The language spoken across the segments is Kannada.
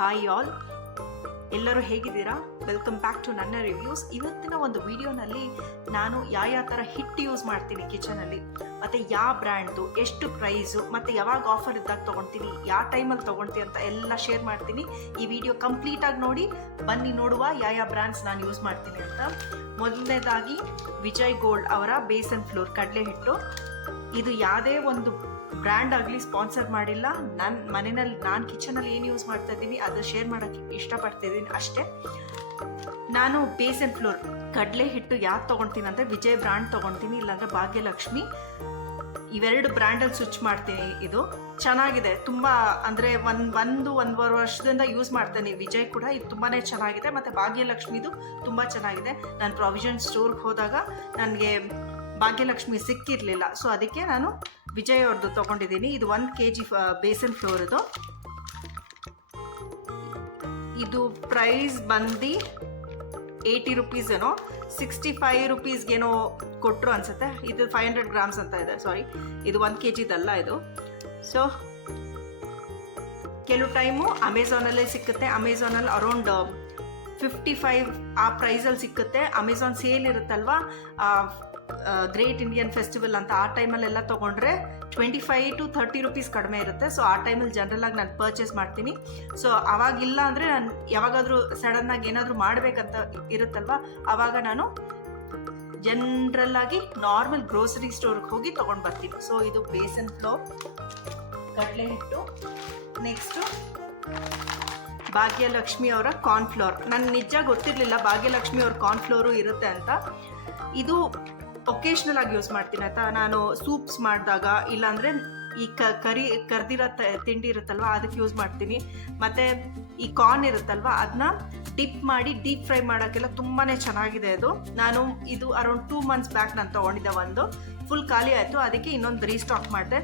ಹಾಯ್ ಆಲ್, ಎಲ್ಲರೂ ಹೇಗಿದ್ದೀರಾ? ವೆಲ್ಕಮ್ ಬ್ಯಾಕ್ ಟು ನನ್ನ ರಿವ್ಯೂಸ್. ಇವತ್ತಿನ ಒಂದು ವಿಡಿಯೋನಲ್ಲಿ ನಾನು ಯಾವ ಥರ ಹಿಟ್ಟು ಯೂಸ್ ಮಾಡ್ತೀನಿ ಕಿಚನಲ್ಲಿ, ಮತ್ತು ಯಾವ ಬ್ರ್ಯಾಂಡ್ದು, ಎಷ್ಟು ಪ್ರೈಸು, ಮತ್ತು ಯಾವಾಗ ಆಫರ್ ಇದ್ದಾಗ ತೊಗೊಳ್ತೀನಿ, ಯಾವ ಟೈಮಲ್ಲಿ ತೊಗೊಳ್ತೀನಿ ಅಂತ ಎಲ್ಲ ಶೇರ್ ಮಾಡ್ತೀನಿ. ಈ ವಿಡಿಯೋ ಕಂಪ್ಲೀಟಾಗಿ ನೋಡಿ, ಬನ್ನಿ ನೋಡುವ ಯಾವ ಬ್ರ್ಯಾಂಡ್ಸ್ ನಾನು ಯೂಸ್ ಮಾಡ್ತೀನಿ ಅಂತ. ಮೊದಲನೇದಾಗಿ ವಿಜಯ್ ಗೋಲ್ಡ್ ಅವರ ಬೇಸನ್ ಫ್ಲೋರ್ ಕಡಲೆ ಹಿಟ್ಟು. ಇದು ಯಾವುದೇ ಒಂದು ಬ್ರ್ಯಾಂಡ್ ಆಗಲಿ ಸ್ಪಾನ್ಸರ್ ಮಾಡಿಲ್ಲ. ನನ್ನ ಮನೆಯಲ್ಲಿ ನಾನು ಕಿಚನಲ್ಲಿ ಏನು ಯೂಸ್ ಮಾಡ್ತಾ ಇದ್ದೀನಿ ಅದು ಶೇರ್ ಮಾಡೋಕ್ಕೆ ಇಷ್ಟಪಡ್ತಿದ್ದೀನಿ ಅಷ್ಟೇ. ನಾನು ಬೇಸನ್ ಫ್ಲೋರ್ ಕಡಲೆ ಹಿಟ್ಟು ಯಾಕೆ ತೊಗೊಳ್ತೀನಿ ಅಂದರೆ ವಿಜಯ್ ಬ್ರ್ಯಾಂಡ್ ತೊಗೊಳ್ತೀನಿ, ಇಲ್ಲಾಂದರೆ ಭಾಗ್ಯಲಕ್ಷ್ಮಿ, ಇವೆರಡು ಬ್ರ್ಯಾಂಡಲ್ಲಿ ಸ್ವಿಚ್ ಮಾಡ್ತೀನಿ. ಇದು ಚೆನ್ನಾಗಿದೆ ತುಂಬ, ಅಂದರೆ ಒಂದೂವರೆ ವರ್ಷದಿಂದ ಯೂಸ್ ಮಾಡ್ತೇನೆ. ವಿಜಯ್ ಕೂಡ ಇದು ತುಂಬಾ ಚೆನ್ನಾಗಿದೆ, ಮತ್ತು ಭಾಗ್ಯಲಕ್ಷ್ಮಿದು ತುಂಬ ಚೆನ್ನಾಗಿದೆ. ನಾನು ಪ್ರಾವಿಷನ್ ಸ್ಟೋರ್ಗೆ ಹೋದಾಗ ನನಗೆ ಭಾಗ್ಯಲಕ್ಷ್ಮಿ ಸಿಕ್ಕಿರಲಿಲ್ಲ, ಸೊ ಅದಕ್ಕೆ ನಾನು ವಿಜಯ್ ಅವ್ರದ್ದು ತೊಗೊಂಡಿದ್ದೀನಿ. ಇದು 1 kg ಬೇಸನ್ ಫ್ಲೋರ್ದು. ಇದು ಪ್ರೈಸ್ ಬಂದು 80 rupees ಏನೋ, 65 rupeesಗೇನೋ ಕೊಟ್ಟರು ಅನಿಸುತ್ತೆ. ಇದು 500 grams ಅಂತ ಇದೆ, ಸಾರಿ ಇದು 1 kgದಲ್ಲ ಇದು. ಸೊ ಕೆಲವು ಟೈಮು ಅಮೆಝಾನಲ್ಲೇ ಸಿಕ್ಕುತ್ತೆ. ಅಮೆಝಾನಲ್ಲಿ ಅರೌಂಡ್ 55 ಆ ಪ್ರೈಸಲ್ಲಿ ಸಿಕ್ಕುತ್ತೆ. ಅಮೆಝಾನ್ ಸೇಲ್ ಇರುತ್ತಲ್ವ, ಗ್ರೇಟ್ ಇಂಡಿಯನ್ ಫೆಸ್ಟಿವಲ್ ಅಂತ, ಆ ಟೈಮಲ್ಲೆಲ್ಲ ತೊಗೊಂಡ್ರೆ 25 to 30 rupees ಕಡಿಮೆ ಇರುತ್ತೆ. ಸೊ ಆ ಟೈಮಲ್ಲಿ ಜನರಲಾಗಿ ನಾನು ಪರ್ಚೇಸ್ ಮಾಡ್ತೀನಿ. ಸೊ ಅವಾಗಿಲ್ಲ ಅಂದರೆ ನಾನು ಯಾವಾಗಾದರೂ ಸಡನ್ನಾಗಿ ಏನಾದರೂ ಮಾಡಬೇಕಂತ ಇರುತ್ತಲ್ವ, ಆವಾಗ ನಾನು ಜನರಲ್ಲಾಗಿ ನಾರ್ಮಲ್ ಗ್ರೋಸರಿ ಸ್ಟೋರ್ಗೆ ಹೋಗಿ ತೊಗೊಂಡು ಬರ್ತೀನಿ. ಸೊ ಇದು ಬೇಸನ್ ಫ್ಲೋರ್ ಕಡಲೆ ಹಿಟ್ಟು. ನೆಕ್ಸ್ಟು ಭಾಗ್ಯಲಕ್ಷ್ಮಿ ಅವರ ಕಾರ್ನ್ಫ್ಲೋರ್. ನನಗೆ ನಿಜ ಗೊತ್ತಿರಲಿಲ್ಲ ಭಾಗ್ಯಲಕ್ಷ್ಮಿ ಅವ್ರ ಕಾರ್ನ್ಫ್ಲೋರು ಇರುತ್ತೆ ಅಂತ. ಇದು ಒಕೇಶ್ನಲ್ ಆಗಿ ಯೂಸ್ ಮಾಡ್ತೀನಿ ಆಯಿತಾ. ನಾನು ಸೂಪ್ಸ್ ಮಾಡಿದಾಗ, ಇಲ್ಲಾಂದರೆ ಈ ಕರ್ದಿರೋ ತಿಂಡಿ ಇರುತ್ತಲ್ವ ಅದಕ್ಕೆ ಯೂಸ್ ಮಾಡ್ತೀನಿ. ಮತ್ತು ಈ ಕಾರ್ನ್ ಇರುತ್ತಲ್ವ ಅದನ್ನ ಡಿಪ್ ಮಾಡಿ ಡೀಪ್ ಫ್ರೈ ಮಾಡೋಕ್ಕೆಲ್ಲ ತುಂಬಾ ಚೆನ್ನಾಗಿದೆ ಇದು. ನಾನು ಇದು ಅರೌಂಡ್ 2 months ಬ್ಯಾಕ್ ನಾನು ತೊಗೊಂಡಿದ್ದೆ. ಒಂದು ಫುಲ್ ಖಾಲಿ ಆಯಿತು, ಅದಕ್ಕೆ ಇನ್ನೊಂದು ರೀಸ್ಟಾಕ್ ಮಾಡಿದೆ.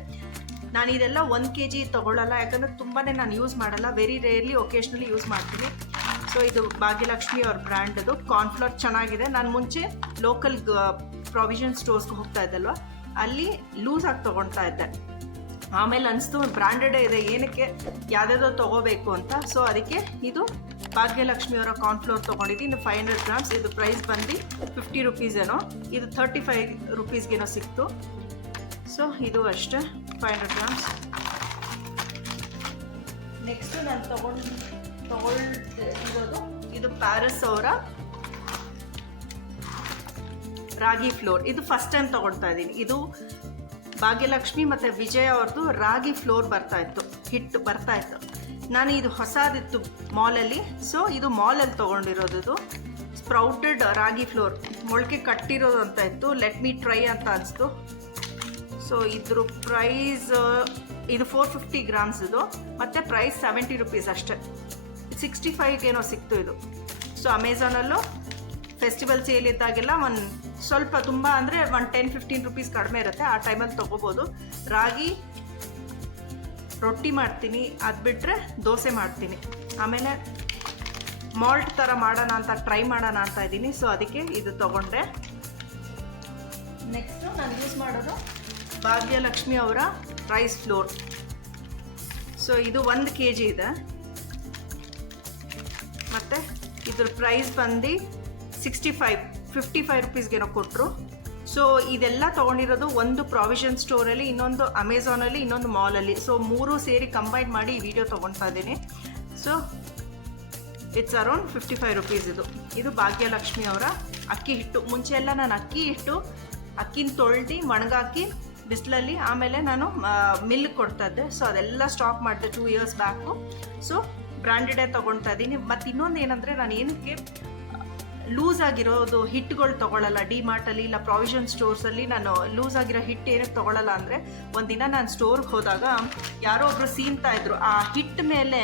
ನಾನು ಇದೆಲ್ಲ 1 kg ತೊಗೊಳ್ಳಲ್ಲ, ಯಾಕಂದರೆ ತುಂಬಾ ನಾನು ಯೂಸ್ ಮಾಡಲ್ಲ, ವೆರಿ ರೇರ್ಲಿ ಒಕೇಶ್ನಲಿ ಯೂಸ್ ಮಾಡ್ತೀನಿ. ಸೊ ಇದು ಭಾಗ್ಯಲಕ್ಷ್ಮಿ ಅವ್ರ ಬ್ರ್ಯಾಂಡದು ಕಾರ್ನ್ಫ್ಲೋರ್ ಚೆನ್ನಾಗಿದೆ. ನಾನು ಮುಂಚೆ ಲೋಕಲ್ ಪ್ರಾವಿಷನ್ ಸ್ಟೋರ್ಸ್ಗೆ ಹೋಗ್ತಾ ಇದ್ದಲ್ವ, ಅಲ್ಲಿ ಲೂಸ್ ಆಗಿ ತೊಗೊಳ್ತಾ ಇದ್ದೆ. ಆಮೇಲೆ ಅನಿಸ್ತು ಬ್ರ್ಯಾಂಡೆಡೇ ಇದೆ, ಏನಕ್ಕೆ ಯಾವುದಾದ್ರು ತೊಗೋಬೇಕು ಅಂತ. ಸೊ ಅದಕ್ಕೆ ಇದು ಭಾಗ್ಯಲಕ್ಷ್ಮಿ ಅವರ ಕಾರ್ನ್ಫ್ಲೋರ್ ತೊಗೊಂಡಿದ್ದೀನಿ. 500 grams. ಇದು ಪ್ರೈಸ್ ಬಂದು 50 rupees ಏನೋ, ಇದು 35 rupeesಗೇನೋ ಸಿಕ್ತು. ಸೊ ಇದು ಅಷ್ಟೇ 500 grams. ನೆಕ್ಸ್ಟು ನಾನು ತಗೊಳ್ತಿರೋದು ಇದು ಪ್ಯಾರಿಸ್ ಅವರ ರಾಗಿ ಫ್ಲೋರ್. ಇದು ಫಸ್ಟ್ ಟೈಮ್ ತೊಗೊಳ್ತಾ ಇದ್ದೀನಿ. ಇದು ಭಾಗ್ಯಲಕ್ಷ್ಮಿ ಮತ್ತು ವಿಜಯ್ ಅವ್ರದ್ದು ರಾಗಿ ಫ್ಲೋರ್ ಹಿಟ್ಟು ಬರ್ತಾ ಇತ್ತು. ನಾನು ಇದು ಹೊಸದಿತ್ತು ಮಾಲಲ್ಲಿ, ಸೊ ಇದು ಮಾಲಲ್ಲಿ ತೊಗೊಂಡಿರೋದು. ಇದು ಸ್ಪ್ರೌಟೆಡ್ ರಾಗಿ ಫ್ಲೋರ್, ಮೊಳಕೆ ಕಟ್ಟಿರೋದು ಅಂತ ಇತ್ತು. ಲೆಟ್ ಮೀ ಟ್ರೈ ಅಂತ ಅನಿಸ್ತು. ಸೊ ಇದ್ರ ಪ್ರೈಸ್ ಇದು 450 grams ಇದು, ಮತ್ತು ಪ್ರೈಸ್ 70 rupees ಅಷ್ಟೇ. 65 ಏನೋ ಸಿಕ್ತು ಇದು. ಸೊ ಅಮೆಝಾನಲ್ಲೂ ಫೆಸ್ಟಿವಲ್ ಸೇಲ್ ಇದ್ದಾಗೆಲ್ಲ ಸ್ವಲ್ಪ ತುಂಬ ಅಂದರೆ 10-15 rupees ಕಡಿಮೆ ಇರುತ್ತೆ, ಆ ಟೈಮಲ್ಲಿ ತೊಗೋಬೋದು. ರಾಗಿ ರೊಟ್ಟಿ ಮಾಡ್ತೀನಿ, ಅದು ಬಿಟ್ಟರೆ ದೋಸೆ ಮಾಡ್ತೀನಿ. ಆಮೇಲೆ ಮಾಲ್ಟ್ ಥರ ಟ್ರೈ ಮಾಡೋಣ ಅಂತ ಇದ್ದೀನಿ. ಸೊ ಅದಕ್ಕೆ ಇದು ತೊಗೊಂಡೆ. ನೆಕ್ಸ್ಟು ನಾನು ಯೂಸ್ ಮಾಡೋದು ಭಾಗ್ಯಲಕ್ಷ್ಮಿ ಅವರ ರೈಸ್ ಫ್ಲೋರ್. ಸೊ ಇದು 1 kg ಇದೆ, ಮತ್ತು ಇದ್ರ ಪ್ರೈಸ್ ಬಂದು 55 rupeesಗೇನೋ ಕೊಟ್ಟರು. ಸೊ ಇದೆಲ್ಲ ತೊಗೊಂಡಿರೋದು ಒಂದು ಪ್ರಾವಿಷನ್ ಸ್ಟೋರಲ್ಲಿ, ಇನ್ನೊಂದು ಅಮೆಝಾನಲ್ಲಿ, ಇನ್ನೊಂದು ಮಾಲಲ್ಲಿ. ಸೊ 3 ಸೇರಿ ಕಂಬೈನ್ ಮಾಡಿ ಈ ವಿಡಿಯೋ ತೊಗೊಳ್ತಾ ಇದ್ದೀನಿ. ಸೊ ಇಟ್ಸ್ ಅರೌಂಡ್ 55 rupees ಇದು ಭಾಗ್ಯಲಕ್ಷ್ಮಿ ಅವರ ಅಕ್ಕಿ ಹಿಟ್ಟು. ಮುಂಚೆ ಎಲ್ಲ ನಾನು ಅಕ್ಕಿನ ತೊಳೆದು ಒಣಗಾಕಿ ಬಿಸಿಲಲ್ಲಿ, ಆಮೇಲೆ ನಾನು ಮಿಲ್ಗೆ ಕೊಡ್ತಾ ಇದ್ದೆ. ಸೊ ಅದೆಲ್ಲ ಸ್ಟಾಪ್ ಮಾಡಿದೆ 2 years ಬ್ಯಾಕು. ಸೊ ಬ್ರ್ಯಾಂಡೆಡೇ ತೊಗೊಳ್ತಾ ಇದ್ದೀನಿ. ಮತ್ತು ಇನ್ನೊಂದು ಏನಂದರೆ, ನಾನು ಏನಕ್ಕೆ ಲೂಸ್ ಆಗಿರೋದು ಹಿಟ್ಟುಗಳು ತೊಗೊಳ್ಳಲ್ಲ. ಡಿಮಾರ್ಟಲ್ಲಿ ಇಲ್ಲ ಪ್ರಾವಿಷನ್ ಸ್ಟೋರ್ಸಲ್ಲಿ ನಾನು ಲೂಸ್ ಆಗಿರೋ ಹಿಟ್ಟು ಏನಕ್ಕೆ ತೊಗೊಳ್ಳಲ್ಲ ಅಂದರೆ, ಒಂದಿನ ನಾನು ಸ್ಟೋರ್ಗೆ ಹೋದಾಗ ಯಾರೋ ಒಬ್ಬರು ಸೀನ್ತಾ ಇದ್ರು, ಆ ಹಿಟ್ಟು ಮೇಲೆ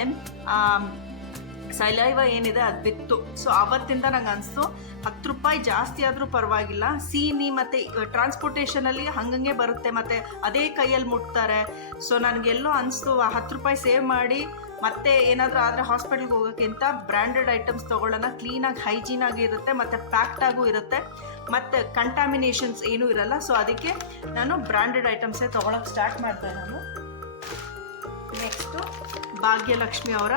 ಸೈಲೈವ ಏನಿದೆ ಅದು ಬಿತ್ತು. ಸೊ ಆವತ್ತಿಂದ ನಂಗೆ ಅನಿಸ್ತು 10 ರೂಪಾಯಿ ಜಾಸ್ತಿ ಆದರೂ ಪರವಾಗಿಲ್ಲ, ಸೀನಿ ಮತ್ತು ಟ್ರಾನ್ಸ್ಪೋರ್ಟೇಷನಲ್ಲಿ ಹಂಗಂಗೆ ಬರುತ್ತೆ, ಮತ್ತು ಅದೇ ಕೈಯಲ್ಲಿ ಮುಟ್ತಾರೆ. ಸೊ ನನಗೆಲ್ಲೋ ಅನಿಸ್ತು 10 ರೂಪಾಯಿ ಸೇವ್ ಮಾಡಿ ಮತ್ತೆ ಏನಾದರೂ ಆದರೆ ಹಾಸ್ಪಿಟಲ್ಗೆ ಹೋಗೋಕ್ಕಿಂತ ಬ್ರ್ಯಾಂಡೆಡ್ ಐಟಮ್ಸ್ ತೊಗೊಳ್ಳೋಣ. ಕ್ಲೀನಾಗಿ ಹೈಜೀನಾಗಿ ಇರುತ್ತೆ, ಮತ್ತು ಪ್ಯಾಕ್ಟಾಗೂ ಇರುತ್ತೆ, ಮತ್ತು ಕಂಟಾಮಿನೇಷನ್ಸ್ ಏನೂ ಇರಲ್ಲ. ಸೊ ಅದಕ್ಕೆ ನಾನು ಬ್ರ್ಯಾಂಡೆಡ್ ಐಟಮ್ಸೇ ತೊಗೊಳಕ್ಕೆ ಸ್ಟಾರ್ಟ್ ಮಾಡಿದೆ ನಾನು. ನೆಕ್ಸ್ಟು ಭಾಗ್ಯಲಕ್ಷ್ಮಿ ಅವರ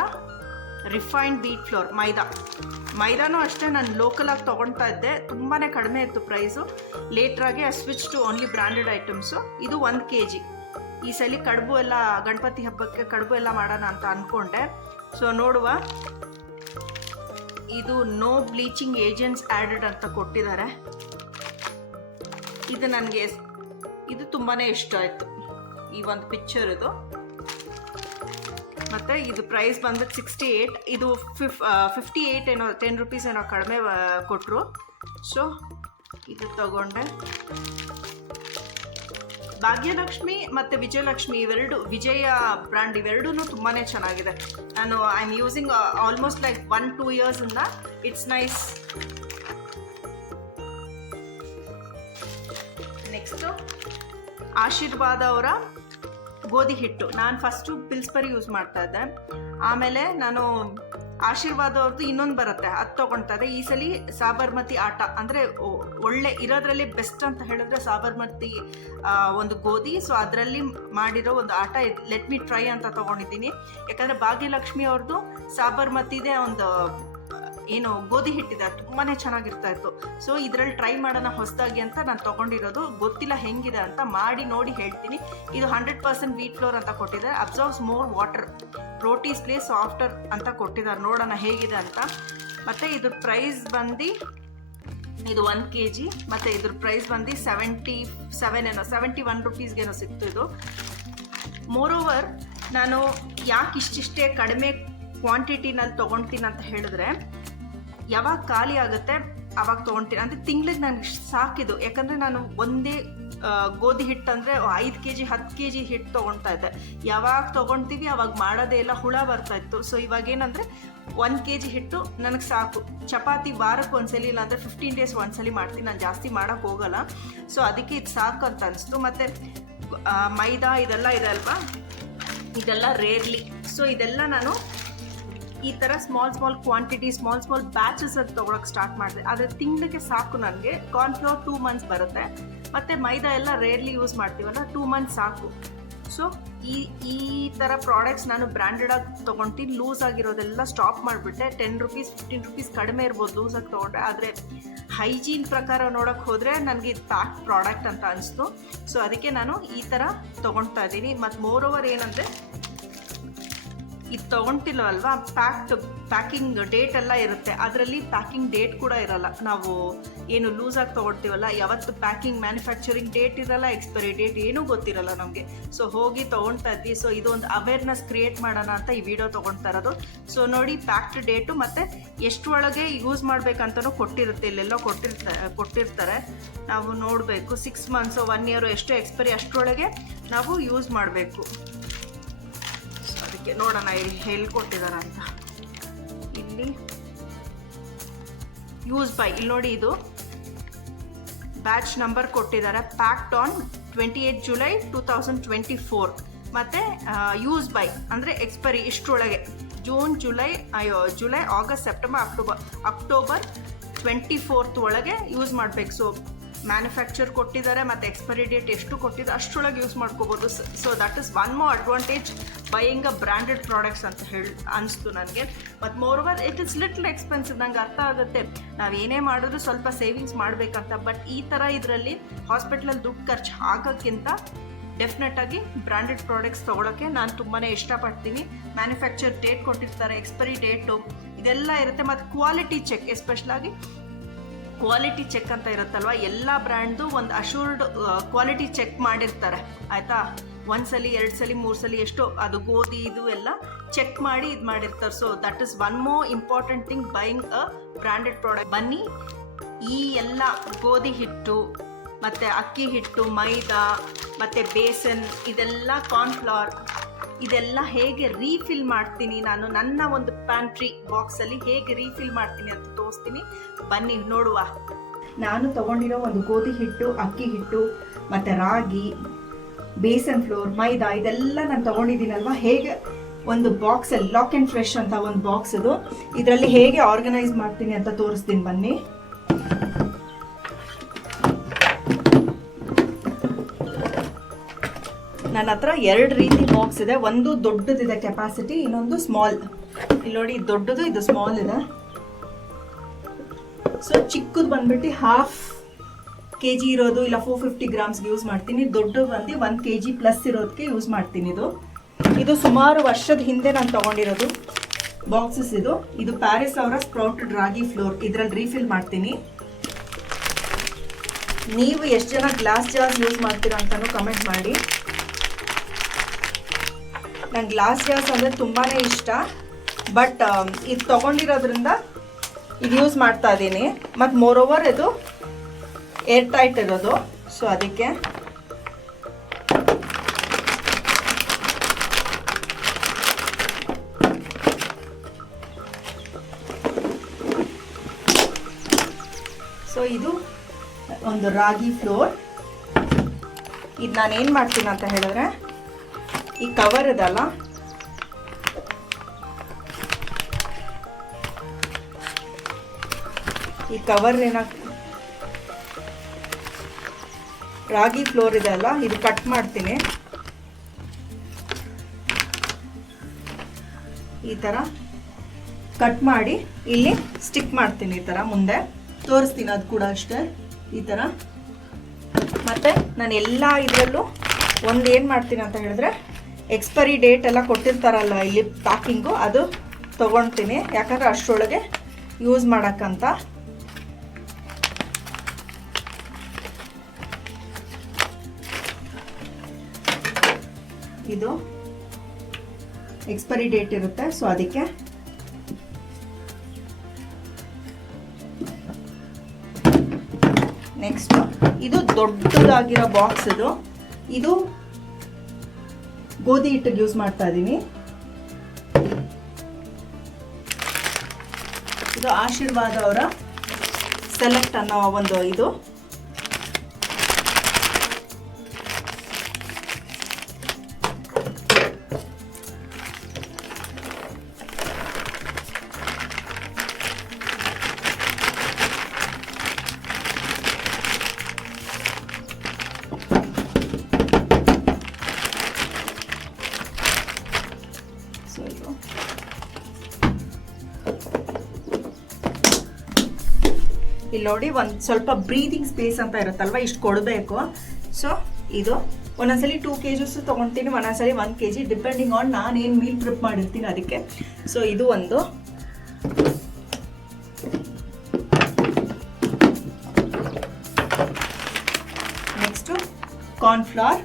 ರಿಫೈನ್ಡ್ ವೀಟ್ ಫ್ಲೋರ್ ಮೈದಾನೂ ಅಷ್ಟೇ ನಾನು ಲೋಕಲಾಗಿ ತೊಗೊಳ್ತಾ ಇದ್ದೆ, ತುಂಬಾ ಕಡಿಮೆ ಇತ್ತು ಪ್ರೈಸು. ಲೇಟ್ರಾಗಿ switch to only branded items. ಇದು 1 kg. ಈ ಸಲ ಕಡುಬು ಎಲ್ಲ ಗಣಪತಿ ಹಬ್ಬಕ್ಕೆ ಕಡುಬು ಎಲ್ಲ ಮಾಡೋಣ ಅಂತ ಅಂದ್ಕೊಂಡೆ. ಸೊ ನೋಡುವ, ಇದು ನೋ ಬ್ಲೀಚಿಂಗ್ ಏಜೆಂಟ್ಸ್ ಆ್ಯಡೆಡ್ ಅಂತ ಕೊಟ್ಟಿದ್ದಾರೆ. ಇದು ನನಗೆ ಇದು ತುಂಬಾ ಇಷ್ಟ ಆಯಿತು, ಈ ಒಂದು ಪಿಕ್ಚರ್ ಇದು. ಮತ್ತು ಇದು ಪ್ರೈಸ್ ಬಂದ್ಬಿಟ್ಟು 68. ಇದು 58 ಏನೋ 10 ರೂಪೀಸ್ ಏನೋ ಕಡಿಮೆ ಕೊಟ್ಟರು. ಸೊ ಇದು ತಗೊಂಡೆ. ಭಾಗ್ಯಲಕ್ಷ್ಮಿ ಮತ್ತು ವಿಜಯಲಕ್ಷ್ಮಿ ವಿಜಯ ಬ್ರ್ಯಾಂಡ್ ಇವೆರಡೂ ತುಂಬಾ ಚೆನ್ನಾಗಿದೆ. ನಾನು I am using almost like 1-2 ಇಯರ್ಸಿಂದ. It's nice. ನೆಕ್ಸ್ಟು ಆಶೀರ್ವಾದ ಅವರ ಗೋಧಿ ಹಿಟ್ಟು. ನಾನು ಫಸ್ಟು ಪಿಲ್ಸ್ಬರಿ ಯೂಸ್ ಮಾಡ್ತಾ ಇದ್ದೆ, ಆಮೇಲೆ ನಾನು ಆಶೀರ್ವಾದ ಅವ್ರದ್ದು ಇನ್ನೊಂದು ಬರುತ್ತೆ, ಅದು ತೊಗೊಳ್ತಾ ಇದ್ದೆ. ಈ ಸಲ ಸಾಬರ್ಮತಿ ಆಟ, ಅಂದರೆ ಒಳ್ಳೆ ಇರೋದ್ರಲ್ಲಿ ಬೆಸ್ಟ್ ಅಂತ ಹೇಳಿದ್ರೆ ಸಾಬರ್ಮತಿ ಒಂದು ಗೋಧಿ. ಸೊ ಅದರಲ್ಲಿ ಮಾಡಿರೋ ಒಂದು ಆಟ ಲೆಟ್ ಮಿ ಟ್ರೈ ಅಂತ ತೊಗೊಂಡಿದ್ದೀನಿ. ಯಾಕಂದರೆ ಭಾಗ್ಯಲಕ್ಷ್ಮಿ ಅವ್ರದ್ದು ಸಾಬರ್ಮತಿದೇ ಒಂದು ಏನು ಗೋಧಿ ಹಿಟ್ಟಿದೆ, ತುಂಬಾ ಚೆನ್ನಾಗಿರ್ತಾ ಇತ್ತು. ಸೊ ಇದರಲ್ಲಿ ಟ್ರೈ ಮಾಡೋಣ ಹೊಸದಾಗಿ ಅಂತ ನಾನು ತೊಗೊಂಡಿರೋದು. ಗೊತ್ತಿಲ್ಲ ಹೆಂಗಿದೆ ಅಂತ, ಮಾಡಿ ನೋಡಿ ಹೇಳ್ತೀನಿ. ಇದು 100% ವೀಟ್ ಫ್ಲೋರ್ ಅಂತ ಕೊಟ್ಟಿದ್ದಾರೆ. Observes more water, ರೋಟೀಸ್ play softer ಅಂತ ಕೊಟ್ಟಿದ್ದಾರೆ. ನೋಡೋಣ ಹೇಗಿದೆ ಅಂತ. ಮತ್ತು ಇದ್ರ ಪ್ರೈಸ್ ಬಂದು ಇದು 1 kg. ಮತ್ತು ಇದ್ರ ಪ್ರೈಸ್ ಬಂದು 71 ರೂಪೀಸ್ಗೇನೋ ಸಿಕ್ತು ಇದು. ಮೋರೋವರ್ ನಾನು ಯಾಕೆ ಇಷ್ಟಿಷ್ಟೇ ಕಡಿಮೆ ಕ್ವಾಂಟಿಟಿನಲ್ಲಿ ತೊಗೊಳ್ತೀನಿ ಅಂತ ಹೇಳಿದ್ರೆ, ಯಾವಾಗ ಖಾಲಿ ಆಗುತ್ತೆ ಅವಾಗ ತೊಗೊಳ್ತೀನಿ. ಅಂದರೆ ತಿಂಗ್ಳಿಗೆ ನನಗೆ ಸಾಕಿದು. ಯಾಕಂದರೆ ನಾನು ಒಂದೇ ಗೋಧಿ ಹಿಟ್ಟು ಅಂದರೆ 5 kg 10 kg ಹಿಟ್ಟು ತೊಗೊಳ್ತಾ ಇದ್ದೆ. ಯಾವಾಗ ತೊಗೊಳ್ತೀವಿ ಅವಾಗ ಮಾಡೋದೇ ಇಲ್ಲ, ಹುಳ ಬರ್ತಾಯಿತ್ತು. ಸೊ ಇವಾಗೇನಂದರೆ 1 kg ಹಿಟ್ಟು ನನಗೆ ಸಾಕು. ಚಪಾತಿ ವಾರಕ್ಕೆ ಒಂದ್ಸಲಿ, ಇಲ್ಲಾಂದರೆ 15 days ಒಂದ್ಸಲಿ ಮಾಡ್ತೀನಿ. ನಾನು ಜಾಸ್ತಿ ಮಾಡೋಕ್ಕೆ ಹೋಗಲ್ಲ. ಸೊ ಅದಕ್ಕೆ ಇದು ಸಾಕು ಅಂತ ಅನಿಸ್ತು. ಮತ್ತು ಮೈದಾ ಇದೆಲ್ಲ ಇದೆ ಅಲ್ವಾ, ಇದೆಲ್ಲ ರೇರ್ಲಿ. ಸೊ ಇದೆಲ್ಲ ನಾನು ಈ ಥರ ಸ್ಮಾಲ್ ಕ್ವಾಂಟಿಟಿ ಸ್ಮಾಲ್ ಬ್ಯಾಚಸ್ ಅದು ತೊಗೊಳಕ್ಕೆ ಸ್ಟಾರ್ಟ್ ಮಾಡಿದೆ. ಆದರೆ ತಿಂಗಳಿಗೆ ಸಾಕು ನನಗೆ. ಕಾರ್ನ್ಫ್ಲೋರ್ 2 months ಬರುತ್ತೆ, ಮತ್ತು ಮೈದಾ ಎಲ್ಲ ರೇರ್ಲಿ ಯೂಸ್ ಮಾಡ್ತೀವಲ್ಲ, 2 months ಸಾಕು. ಸೊ ಈ ಥರ ಪ್ರಾಡಕ್ಟ್ಸ್ ನಾನು ಬ್ರ್ಯಾಂಡೆಡಾಗಿ ತೊಗೊಳ್ತೀನಿ. ಲೂಸ್ ಆಗಿರೋದೆಲ್ಲ ಸ್ಟಾಪ್ ಮಾಡಿಬಿಟ್ಟೆ. 10 ರೂಪೀಸ್ 15 ರೂಪೀಸ್ ಕಡಿಮೆ ಇರ್ಬೋದು ಲೂಸಾಗಿ ತೊಗೊಂಡ್ರೆ. ಆದರೆ ಹೈಜೀನ್ ಪ್ರಕಾರ ನೋಡೋಕ್ಕೆ ಹೋದರೆ ನನಗೆ ಇದು ಪ್ಯಾಕ್ ಪ್ರಾಡಕ್ಟ್ ಅಂತ ಅನಿಸ್ತು. ಸೊ ಅದಕ್ಕೆ ನಾನು ಈ ಥರ ತೊಗೊಳ್ತಾ ಇದ್ದೀನಿ. ಮತ್ತು ಮೋರೋವರ್ ಏನಂದರೆ, ಇದು ತೊಗೊಳ್ತಿಲ್ವಲ್ವಾ, ಪ್ಯಾಕಿಂಗ್ ಡೇಟ್ ಎಲ್ಲ ಇರುತ್ತೆ. ಅದರಲ್ಲಿ ಪ್ಯಾಕಿಂಗ್ ಡೇಟ್ ಕೂಡ ಇರಲ್ಲ. ನಾವು ಏನು ಲೂಸಾಗಿ ತೊಗೊಳ್ತೀವಲ್ಲ, ಯಾವತ್ತು ಪ್ಯಾಕಿಂಗ್ ಮ್ಯಾನುಫ್ಯಾಕ್ಚರಿಂಗ್ ಡೇಟ್ ಇರಲ್ಲ, ಎಕ್ಸ್ಪೈರಿ ಡೇಟ್ ಏನೂ ಗೊತ್ತಿರಲ್ಲ ನಮಗೆ. ಸೊ ಹೋಗಿ ತೊಗೊಳ್ತಾ ಇದ್ವಿ. ಸೊ ಇದೊಂದು ಅವೇರ್ನೆಸ್ ಕ್ರಿಯೇಟ್ ಮಾಡೋಣ ಅಂತ ಈ ವಿಡಿಯೋ ತೊಗೊಳ್ತಾ ಇರೋದು. ಸೊ ನೋಡಿ, ಪ್ಯಾಕ್ಡ್ ಡೇಟು ಮತ್ತು ಎಷ್ಟರೊಳಗೆ ಯೂಸ್ ಮಾಡಬೇಕಂತಲೂ ಕೊಟ್ಟಿರುತ್ತೆ. ಇಲ್ಲೆಲ್ಲೋ ಕೊಟ್ಟಿರ್ತಾರೆ. ನಾವು ನೋಡಬೇಕು. 6 months 1 year ಎಷ್ಟು ಎಕ್ಸ್ಪೈರಿ ಅಷ್ಟರೊಳಗೆ ನಾವು ಯೂಸ್ ಮಾಡಬೇಕು. ನೋಡೋಣ ಇಲ್ಲಿ ಹೇಳ್ಕೊಟ್ಟಿದ್ದಾರೆ ಅಂತ. ಇಲ್ಲಿ ಯೂಸ್ ಬೈ, ಇಲ್ಲಿ ನೋಡಿ, ಇದು ಬ್ಯಾಚ್ ನಂಬರ್ ಕೊಟ್ಟಿದ್ದಾರೆ. Packed on 28 July 2024. ಮತ್ತು ಯೂಸ್ ಬೈ ಅಂದರೆ ಎಕ್ಸ್ಪೈರಿ ಇಷ್ಟರೊಳಗೆ July August September October 24th ಒಳಗೆ ಯೂಸ್ ಮಾಡಬೇಕು. ಸೊ ಮ್ಯಾನುಫ್ಯಾಕ್ಚರ್ ಕೊಟ್ಟಿದ್ದಾರೆ ಮತ್ತು ಎಕ್ಸ್ಪೈರಿ ಡೇಟ್ ಎಷ್ಟು ಕೊಟ್ಟಿದ್ದಾರೆ ಅಷ್ಟರೊಳಗೆ ಯೂಸ್ ಮಾಡ್ಕೋಬೋದು. So that is one more advantage buying a branded products ಅಂತ ಅನಿಸ್ತು ನನಗೆ. ಮತ್ತು moreover it is little expensive. ನಂಗೆ ಅರ್ಥ ಆಗುತ್ತೆ ನಾವು ಏನೇ ಮಾಡಿದ್ರು ಸ್ವಲ್ಪ ಸೇವಿಂಗ್ಸ್ ಮಾಡಬೇಕಂತ. ಬಟ್ ಈ ಥರ ಇದರಲ್ಲಿ ಹಾಸ್ಪಿಟ್ಲಲ್ಲಿ ದುಡ್ಡು ಖರ್ಚು ಆಗೋಕ್ಕಿಂತ ಡೆಫಿನೆಟಾಗಿ ಬ್ರ್ಯಾಂಡೆಡ್ ಪ್ರಾಡಕ್ಟ್ಸ್ ತೊಗೊಳಕ್ಕೆ ನಾನು ತುಂಬಾ ಇಷ್ಟಪಡ್ತೀನಿ. ಮ್ಯಾನುಫ್ಯಾಕ್ಚರ್ ಡೇಟ್ ಕೊಟ್ಟಿರ್ತಾರೆ, ಎಕ್ಸ್ಪೈರಿ ಡೇಟು ಇದೆಲ್ಲ ಇರುತ್ತೆ. ಮತ್ತು ಕ್ವಾಲಿಟಿ ಚೆಕ್, ಎಸ್ಪೆಷಲಾಗಿ ಕ್ವಾಲಿಟಿ ಚೆಕ್ ಅಂತ ಇರುತ್ತಲ್ವ, ಎಲ್ಲ ಬ್ರ್ಯಾಂಡ್ದು ಒಂದು ಅಶ್ಯೂರ್ಡ್ ಕ್ವಾಲಿಟಿ ಚೆಕ್ ಮಾಡಿರ್ತಾರೆ ಆಯಿತಾ. 1 ಸಲ 2 ಸಲ 3 ಸಲ ಎಷ್ಟೋ ಅದು ಗೋಧಿ ಇದು ಎಲ್ಲ ಚೆಕ್ ಮಾಡಿ ಇದು ಮಾಡಿರ್ತಾರೆ. So that is one more important thing buying a branded product. ಬನ್ನಿ, ಈ ಎಲ್ಲ ಗೋಧಿ ಹಿಟ್ಟು ಮತ್ತು ಅಕ್ಕಿ ಹಿಟ್ಟು, ಮೈದಾ ಮತ್ತು ಬೇಸನ್, ಇದೆಲ್ಲ ಕಾರ್ನ್ಫ್ಲವರ್, ಇದೆಲ್ಲ ಹೇಗೆ ರೀಫಿಲ್ ಮಾಡ್ತೀನಿ ನಾನು ನನ್ನ ಒಂದು ಪ್ಯಾಂಟ್ರಿ ಬಾಕ್ಸಲ್ಲಿ ಹೇಗೆ ರೀಫಿಲ್ ಮಾಡ್ತೀನಿ ಅಂತ ತೋರಿಸ್ತೀನಿ. ಬನ್ನಿ ನೋಡುವ. ನಾನು ತೊಗೊಂಡಿರೋ ಒಂದು ಗೋಧಿ ಹಿಟ್ಟು, ಅಕ್ಕಿ ಹಿಟ್ಟು ಮತ್ತು ರಾಗಿ, ಬೇಸನ್ ಫ್ಲೋರ್, ಮೈದಾ ಇದೆಲ್ಲ ನಾನು ತೊಗೊಂಡಿದ್ದೀನಲ್ವ, ಹೇಗೆ ಒಂದು ಬಾಕ್ಸಲ್ಲಿ ಲಾಕ್ ಆ್ಯಂಡ್ ಫ್ರೆಶ್ ಅಂತ ಒಂದು ಬಾಕ್ಸ್ ಇದು, ಇದರಲ್ಲಿ ಹೇಗೆ ಆರ್ಗನೈಸ್ ಮಾಡ್ತೀನಿ ಅಂತ ತೋರಿಸ್ತೀನಿ ಬನ್ನಿ. ನನ್ನ ಹತ್ರ 2 ರೀತಿ ಬಾಕ್ಸ್ ಇದೆ. ಒಂದು ದೊಡ್ಡದಿದೆ ಕೆಪಾಸಿಟಿ, ಇನ್ನೊಂದು ಸ್ಮಾಲ್. ಇಲ್ಲಿ ನೋಡಿ, ದೊಡ್ಡದು, ಇದು ಸ್ಮಾಲ್ ಇದೆ. ಸೊ ಚಿಕ್ಕದು ಬಂದ್ಬಿಟ್ಟು 1/2 kg ಇರೋದು ಇಲ್ಲ 450 ಗ್ರಾಮ್ಸ್ಗೆ ಯೂಸ್ ಮಾಡ್ತೀನಿ. ದೊಡ್ಡದು ಬಂದು 1 kg ಪ್ಲಸ್ ಇರೋದಕ್ಕೆ ಯೂಸ್ ಮಾಡ್ತೀನಿ. ಇದು ಸುಮಾರು ವರ್ಷದ ಹಿಂದೆ ನಾನು ತಗೊಂಡಿರೋದು ಬಾಕ್ಸಸ್. ಇದು ಪ್ಯಾರಿಸ್ ಅವರ ಸ್ಪ್ರೌಟೆಡ್ ರಾಗಿ ಫ್ಲೋರ್. ಇದರಲ್ಲಿ ರೀಫಿಲ್ ಮಾಡ್ತೀನಿ. ನೀವು ಎಷ್ಟು ಜನ ಗ್ಲಾಸ್ ಜಾರ್ಸ್ ಯೂಸ್ ಮಾಡ್ತೀರಾ ಅಂತಲೂ ಕಮೆಂಟ್ ಮಾಡಿ. ನಂಗೆ ಗ್ಲಾಸ್ ಜಾರ್ಸ್ ಅಂದರೆ ತುಂಬಾ ಇಷ್ಟ. ಬಟ್ ಇದು ತೊಗೊಂಡಿರೋದ್ರಿಂದ ಇದು ಯೂಸ್ ಮಾಡ್ತಾ ಇದ್ದೀನಿ. ಮತ್ತು ಮೋರ್ ಓವರ್ ಇದು ಏರ್ ಟೈಟ್ ಇರೋದು. ಸೊ ಅದಕ್ಕೆ ಇದು ಒಂದು ರಾಗಿ ಫ್ಲೋರ್. ಇದು ನಾನೇನು ಮಾಡ್ತೀನಿ ಅಂತ ಹೇಳಿದ್ರೆ, ಈ ಕವರ್ ಇದಲ್ಲ, ಈ ಕವರ್ ರಾಗಿ ಫ್ಲೋರ್ ಇದೆ ಅಲ್ಲ, ಇದು ಕಟ್ ಮಾಡ್ತೀನಿ. ಈ ಥರ ಕಟ್ ಮಾಡಿ ಇಲ್ಲಿ ಸ್ಟಿಕ್ ಮಾಡ್ತೀನಿ. ಈ ಥರ ಮುಂದೆ ತೋರಿಸ್ತೀನಿ, ಅದು ಕೂಡ ಅಷ್ಟೇ ಈ ಥರ. ಮತ್ತು ನಾನು ಎಲ್ಲ ಇದರಲ್ಲೂ ಒಂದು ಏನು ಮಾಡ್ತೀನಿ ಅಂತ ಹೇಳಿದ್ರೆ, ಎಕ್ಸ್ಪೈರಿ ಡೇಟ್ ಎಲ್ಲ ಕೊಟ್ಟಿರ್ತಾರಲ್ಲ ಇಲ್ಲಿ ಪ್ಯಾಕಿಂಗು, ಅದು ತೊಗೊಳ್ತೀನಿ. ಯಾಕಂದರೆ ಅಷ್ಟರೊಳಗೆ ಯೂಸ್ ಮಾಡೋಕ್ಕಂತ. ಇದು ಎಕ್ಸ್ಪೈರಿ ಡೇಟ್ ಇರುತ್ತೆ. ಸೊ ಅದಕ್ಕೆ ನೆಕ್ಸ್ಟ್ ಇದು ದೊಡ್ಡದಾಗಿರೋ ಬಾಕ್ಸ್. ಇದು ಗೋಧಿ ಹಿಟ್ಟಿಗೆ ಯೂಸ್ ಮಾಡ್ತಾ ಇದ್ದೀನಿ. ಇದು ಆಶೀರ್ವಾದ ಅವರ ಸೆಲೆಕ್ಟ್ ಅನ್ನೋ ಒಂದು ಇದು. ಇಲ್ಲಿ ನೋಡಿ, ಒಂದು ಸ್ವಲ್ಪ ಬ್ರೀದಿಂಗ್ ಸ್ಪೇಸ್ ಅಂತ ಇರುತ್ತಲ್ವ, ಇಷ್ಟು ಕೊಡಬೇಕು. ಸೊ ಇದು ಒಂದೊಂದ್ಸಲಿ 2 kg ತೊಗೊಳ್ತೀನಿ, ಒಂದೊಂದ್ಸಲಿ 1 kg, ಡಿಪೆಂಡಿಂಗ್ ಆನ್ ನಾನೇನು ಮೀಲ್ ಪ್ರಿಪ್ ಮಾಡಿರ್ತೀನಿ ಅದಕ್ಕೆ. ಸೊ ಇದು ಒಂದು. Next cornflour.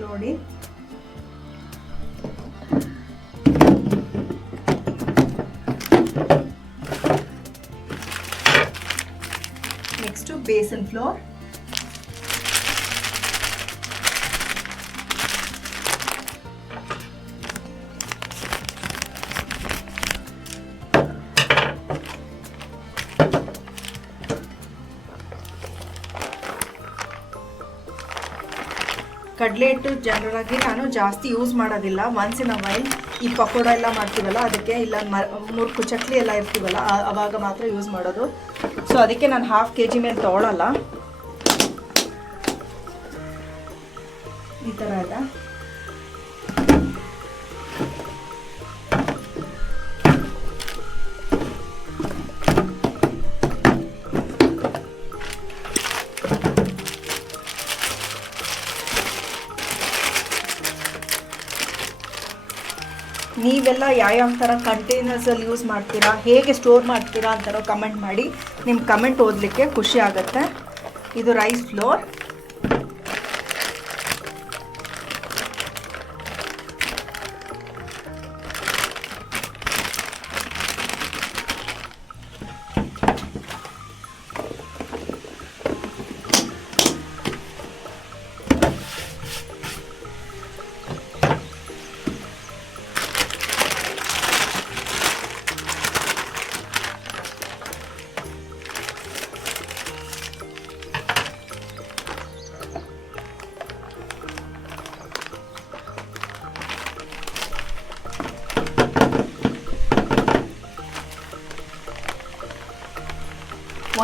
ನೋಡಿ, ನೆಕ್ಸ್ಟ್ ಬೇಸನ್ ಫ್ಲೋರ್. ಕಡಲೆ ಹಿಟ್ಟು ಜನರಲ್ ಆಗಿ ನಾನು ಜಾಸ್ತಿ ಯೂಸ್ ಮಾಡೋದಿಲ್ಲ. ಒನ್ಸ್ ಇನ್ ಅ ವೈಲ್ ಈ ಪಕೋಡ ಎಲ್ಲ ಮಾಡ್ತೀವಲ್ಲ ಅದಕ್ಕೆ, ಇಲ್ಲ ಮುರುಕು ಚಕ್ಲಿ ಎಲ್ಲ ಇರ್ತೀವಲ್ಲ ಆವಾಗ ಮಾತ್ರ ಯೂಸ್ ಮಾಡೋದು. ಸೊ ಅದಕ್ಕೆ ನಾನು 1/2 kg ಮೇಲೆ ತೊಗೊಳಲ್ಲ. ಈ ಥರ ಇದೆ. ನೀವೆಲ್ಲ ಯಾವ್ಯಾವ ಥರ ಕಂಟೈನರ್ಸಲ್ಲಿ ಯೂಸ್ ಮಾಡ್ತೀರಾ, ಹೇಗೆ ಸ್ಟೋರ್ ಮಾಡ್ತೀರಾ ಅಂತಲೋ ಕಮೆಂಟ್ ಮಾಡಿ. ನಿಮ್ಮ ಕಮೆಂಟ್ ಓದಲಿಕ್ಕೆ ಖುಷಿ ಆಗುತ್ತೆ. ಇದು ರೈಸ್ ಫ್ಲೋರ್.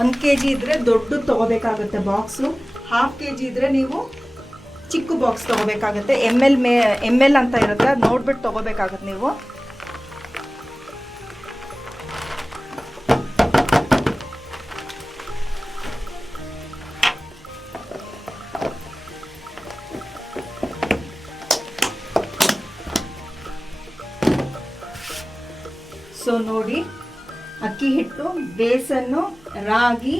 1 kg ಇದ್ದರೆ ದೊಡ್ಡದು ತೊಗೋಬೇಕಾಗುತ್ತೆ ಬಾಕ್ಸು. 1/2 kg ಇದ್ದರೆ ನೀವು ಚಿಕ್ಕ ಬಾಕ್ಸ್ ತೊಗೋಬೇಕಾಗುತ್ತೆ. ಎಮ್ ಎಲ್ ಅಂತ ಇರುತ್ತೆ, ಅದು ನೋಡ್ಬಿಟ್ಟು ತೊಗೋಬೇಕಾಗುತ್ತೆ ನೀವು. ಸೊ ನೋಡಿ, ಅಕ್ಕಿ ಹಿಟ್ಟು, ಬೇಸನ್ನು, ರಾಗಿ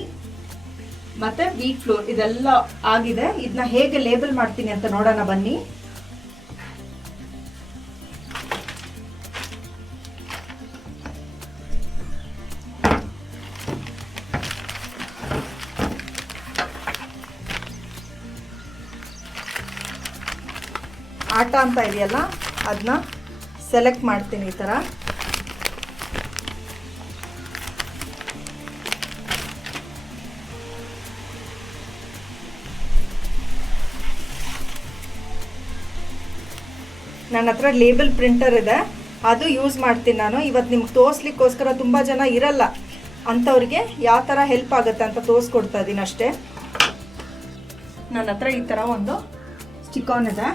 ಮತ್ತು ವೀಟ್ ಫ್ಲೋರ್ ಇದೆಲ್ಲ ಆಗಿದೆ. ಇದನ್ನ ಹೇಗೆ ಲೇಬಲ್ ಮಾಡ್ತೀನಿ ಅಂತ ನೋಡೋಣ ಬನ್ನಿ. ಆಟ ಅಂತ ಇದೆಯಲ್ಲ, ಅದನ್ನ ಸೆಲೆಕ್ಟ್ ಮಾಡ್ತೀನಿ ಈ ಥರ. ನನ್ನ ಹತ್ರ ಲೇಬಲ್ ಪ್ರಿಂಟರ್ ಇದೆ, ಅದು ಯೂಸ್ ಮಾಡ್ತೀನಿ ನಾನು. ಇವತ್ತು ನಿಮ್ಗೆ ತೋರಿಸ್ಲಿಕ್ಕೋಸ್ಕರ ತುಂಬ ಜನ ಇರಲ್ಲ ಅಂಥವ್ರಿಗೆ ಯಾವ ಥರ ಹೆಲ್ಪ್ ಆಗುತ್ತೆ ಅಂತ ತೋರಿಸ್ಕೊಡ್ತಾ ಇದ್ದೀನಿ ಅಷ್ಟೇ. ನನ್ನ ಹತ್ರ ಈ ಥರ ಒಂದು ಸ್ಟಿಕಾನ್ ಇದೆ.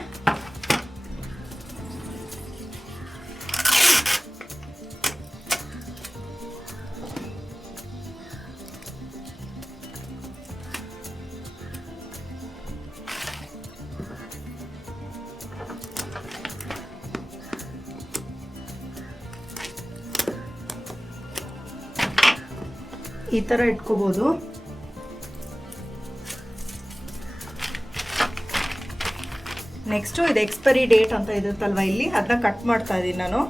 ಈ ಥರ ಇಟ್ಕೋಬೋದು. ನೆಕ್ಸ್ಟು ಇದು ಎಕ್ಸ್ಪೈರಿ ಡೇಟ್ ಅಂತ ಇರುತ್ತಲ್ವ ಇಲ್ಲಿ, ಅದನ್ನ ಕಟ್ ಮಾಡ್ತಾ ಇದ್ದೀನಿ ನಾನು.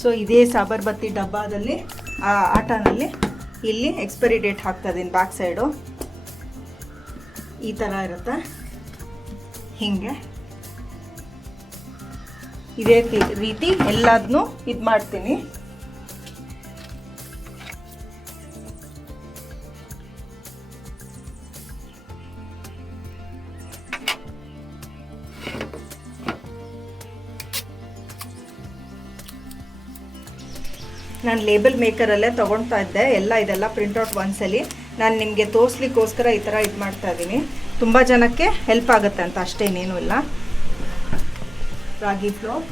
ಸೊ ಇದೇ ಸಾಬರ್ಬತ್ತಿ ಡಬ್ಬದಲ್ಲಿ ಆಟನಲ್ಲಿ ಇಲ್ಲಿ ಎಕ್ಸ್ಪೈರಿ ಡೇಟ್ ಹಾಕ್ತಾ ಇದ್ದೀನಿ ಬ್ಯಾಕ್ ಸೈಡು. ಈ ಥರ ಇರುತ್ತೆ, ಹೀಗೆ ಇದೇ ರೀತಿ ಎಲ್ಲದನ್ನೂ ಇದು ಮಾಡ್ತೀನಿ. ನಾನು ಲೇಬಲ್ ಮೇಕರಲ್ಲೇ ತೊಗೊಳ್ತಾ ಇದ್ದೆ ಇದೆಲ್ಲ ಪ್ರಿಂಟೌಟ್ ಒಂದ್ಸಲಿ. ನಾನು ನಿಮಗೆ ತೋರಿಸ್ಲಿಕ್ಕೋಸ್ಕರ ಈ ಥರ ಇದು ಮಾಡ್ತಾ ಇದ್ದೀನಿ. ತುಂಬ ಜನಕ್ಕೆ ಹೆಲ್ಪ್ ಆಗುತ್ತೆ ಅಂತ ಅಷ್ಟೇ, ಇನ್ನೇನೂ ಇಲ್ಲ. ರಾಗಿ ಫ್ಲೋರ್,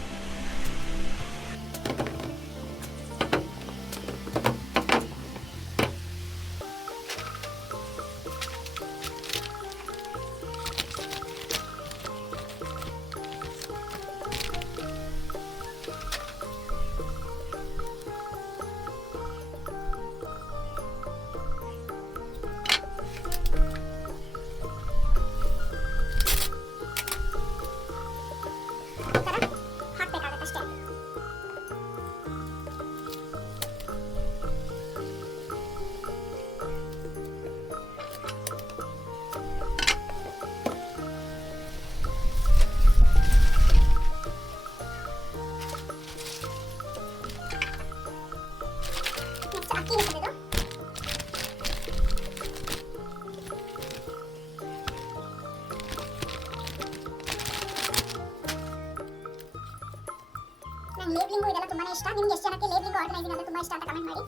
ಲೇಬಲಿಂಗ್ ಇದೆಲ್ಲ ತುಂಬಾನೇ ಇಷ್ಟ. ನಿಮಗೆ ಎಷ್ಟು ಜನಕ್ಕೆ ಲೇಬಲಿಂಗ್ ಆರ್ಗನೈಸಿಂಗ್ ಅಂದ್ರೆ ತುಂಬಾ ಇಷ್ಟ ಅಂತ ಕಮೆಂಟ್ ಮಾಡಿ.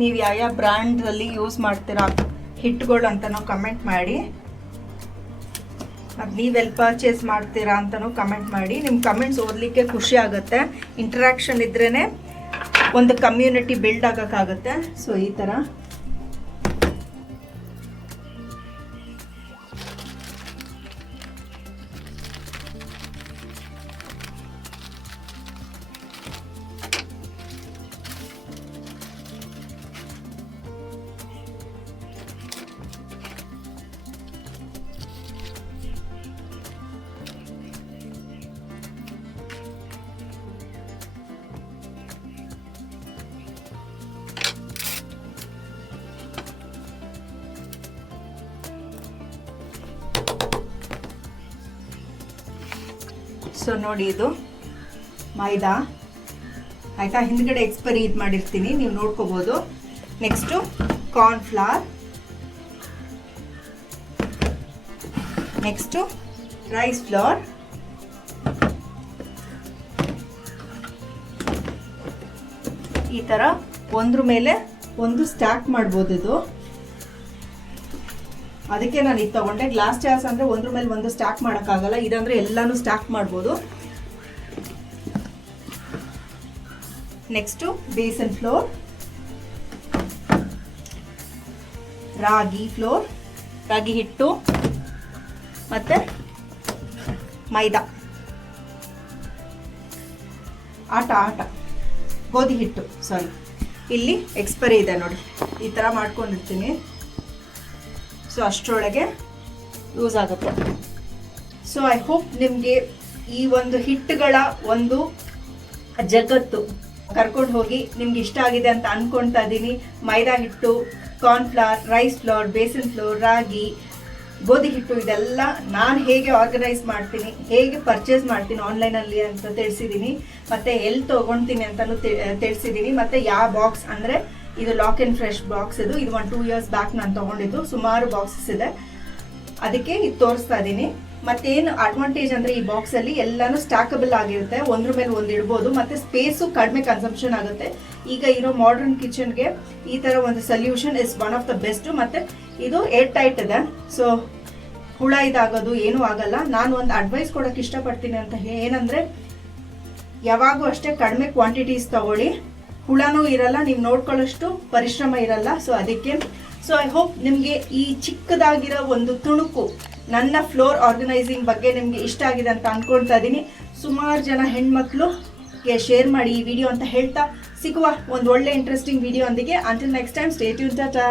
ನೀವು ಯಾವ ಬ್ರ್ಯಾಂಡಲ್ಲಿ ಯೂಸ್ ಮಾಡ್ತೀರಾ ಹಿಟ್ಟುಗಳು ಅಂತನೂ ಕಮೆಂಟ್ ಮಾಡಿ. ಅದು ನೀವೆಲ್ಲಿ ಪರ್ಚೇಸ್ ಮಾಡ್ತೀರಾ ಅಂತಲೂ ಕಮೆಂಟ್ ಮಾಡಿ. ನಿಮ್ಮ ಕಮೆಂಟ್ಸ್ ಓದಲಿಕ್ಕೆ ಖುಷಿ ಆಗುತ್ತೆ. ಇಂಟ್ರ್ಯಾಕ್ಷನ್ ಇದ್ರೇ ಒಂದು ಕಮ್ಯುನಿಟಿ ಬಿಲ್ಡ್ ಆಗೋಕ್ಕಾಗುತ್ತೆ. ಸೊ ಈ ಥರ ಸೊ ನೋಡಿ, ಇದು ಮೈದಾ ಆಯಿತಾ. ಹಿಂದ್ಗಡೆ ಎಕ್ಸ್ಪೈರಿ ಇದು ಮಾಡಿರ್ತೀನಿ, ನೀವು ನೋಡ್ಕೋಬೋದು. Next cornflour, next rice flour, ಈ ಥರ ಒಂದ್ರ ಮೇಲೆ ಒಂದು ಸ್ಟ್ಯಾಕ್ ಮಾಡ್ಬೋದು. ಇದು ಅದಕ್ಕೆ ನಾನು ಇದು ತಗೊಂಡೆ. ಗ್ಲಾಸ್ ಜಾರ್ಸ್ ಅಂದರೆ ಒಂದ್ರ ಮೇಲೆ ಒಂದು ಸ್ಟ್ಯಾಕ್ ಮಾಡೋಕ್ಕಾಗಲ್ಲ, ಇದಂದರೆ ಎಲ್ಲನೂ ಸ್ಟ್ಯಾಕ್ ಮಾಡ್ಬೋದು. ನೆಕ್ಸ್ಟು ಬೇಸನ್ ಫ್ಲೋರ್, ರಾಗಿ ಫ್ಲೋರ್, ರಾಗಿ ಹಿಟ್ಟು ಮತ್ತು ಮೈದಾ, ಆಟ ಗೋಧಿ ಹಿಟ್ಟು, ಸಾರಿ. ಇಲ್ಲಿ ಎಕ್ಸ್ಪೈರಿ ಇದೆ ನೋಡಿ, ಈ ಥರ ಮಾಡ್ಕೊಂಡಿರ್ತೀನಿ. ಸೊ ಅಷ್ಟರೊಳಗೆ ಯೂಸ್ ಆಗುತ್ತೆ. ಸೊ ಐ ಹೋಪ್ ನಿಮಗೆ ಈ ಒಂದು ಹಿಟ್ಟುಗಳ ಒಂದು ಜಗತ್ತು ಕರ್ಕೊಂಡು ಹೋಗಿ ನಿಮ್ಗೆ ಇಷ್ಟ ಆಗಿದೆ ಅಂತ ಅಂದ್ಕೊಳ್ತಾ ಇದ್ದೀನಿ. ಮೈದಾ ಹಿಟ್ಟು, cornflour, rice flour, besan flour, ragi, ಗೋಧಿ ಹಿಟ್ಟು, ಇದೆಲ್ಲ ನಾನು ಹೇಗೆ ಆರ್ಗನೈಸ್ ಮಾಡ್ತೀನಿ, ಹೇಗೆ ಪರ್ಚೇಸ್ ಮಾಡ್ತೀನಿ ಆನ್ಲೈನಲ್ಲಿ ಅಂತ ತಿಳಿಸಿದ್ದೀನಿ. ಮತ್ತು ಎಲ್ಲಿ ತೊಗೊಳ್ತೀನಿ ಅಂತಲೂ ತಿಳಿಸಿದ್ದೀನಿ. ಮತ್ತು ಯಾವ ಬಾಕ್ಸ್ ಅಂದರೆ ಇದು ಲಾಕ್ ಆ್ಯಂಡ್ ಫ್ರೆಶ್ ಬಾಕ್ಸ್. ಇದು 2 years ಬ್ಯಾಕ್ ನಾನು ತೊಗೊಂಡಿದ್ದು. ಸುಮಾರು ಬಾಕ್ಸಸ್ ಇದೆ, ಅದಕ್ಕೆ ಇದು ತೋರಿಸ್ತಾ ಇದ್ದೀನಿ. ಮತ್ತೇನು ಅಡ್ವಾಂಟೇಜ್ ಅಂದರೆ ಈ ಬಾಕ್ಸಲ್ಲಿ ಎಲ್ಲನೂ ಸ್ಟ್ಯಾಕಬಲ್ ಆಗಿರುತ್ತೆ, ಒಂದ್ರ ಮೇಲೆ ಒಂದು ಇಡ್ಬೋದು, ಮತ್ತು ಸ್ಪೇಸು ಕಡಿಮೆ ಕನ್ಸಂಪ್ಷನ್ ಆಗುತ್ತೆ. ಈಗ ಇರೋ ಮಾಡರ್ನ್ ಕಿಚನ್ಗೆ ಈ ಥರ ಒಂದು solution is one of the best. ಮತ್ತು ಇದು ಏರ್ ಟೈಟ್ ಇದೆ, ಸೊ ಹುಳ ಇದಾಗೋದು ಏನೂ ಆಗಲ್ಲ. ನಾನು ಒಂದು ಅಡ್ವೈಸ್ ಕೊಡೋಕ್ಕೆ ಇಷ್ಟಪಡ್ತೀನಿ ಅಂತ ಏನಂದರೆ, ಯಾವಾಗೂ ಅಷ್ಟೇ ಕಡಿಮೆ ಕ್ವಾಂಟಿಟೀಸ್ ತಗೊಳ್ಳಿ, ಹುಳನೂ ಇರಲ್ಲ, ನೀವು ನೋಡ್ಕೊಳ್ಳೋಷ್ಟು ಪರಿಶ್ರಮ ಇರಲ್ಲ. ಸೊ ಅದಕ್ಕೆ ಐ ಹೋಪ್ ನಿಮಗೆ ಈ ಚಿಕ್ಕದಾಗಿರೋ ಒಂದು ತುಣುಕು ನನ್ನ ಫ್ಲೋರ್ ಆರ್ಗನೈಸಿಂಗ್ ಬಗ್ಗೆ ನಿಮಗೆ ಇಷ್ಟ ಆಗಿದೆ ಅಂತ ಅಂದ್ಕೊಳ್ತಾ ಇದ್ದೀನಿ. ಸುಮಾರು ಜನ ಹೆಣ್ಮಕ್ಳುಗೆ ಶೇರ್ ಮಾಡಿ ಈ ವಿಡಿಯೋ ಅಂತ ಹೇಳ್ತಾ ಸಿಗುವ ಒಂದು ಒಳ್ಳೆ ಇಂಟ್ರೆಸ್ಟಿಂಗ್ ವಿಡಿಯೋ ಒಂದಿಗೆ. Until next time, stay tuned, Tata.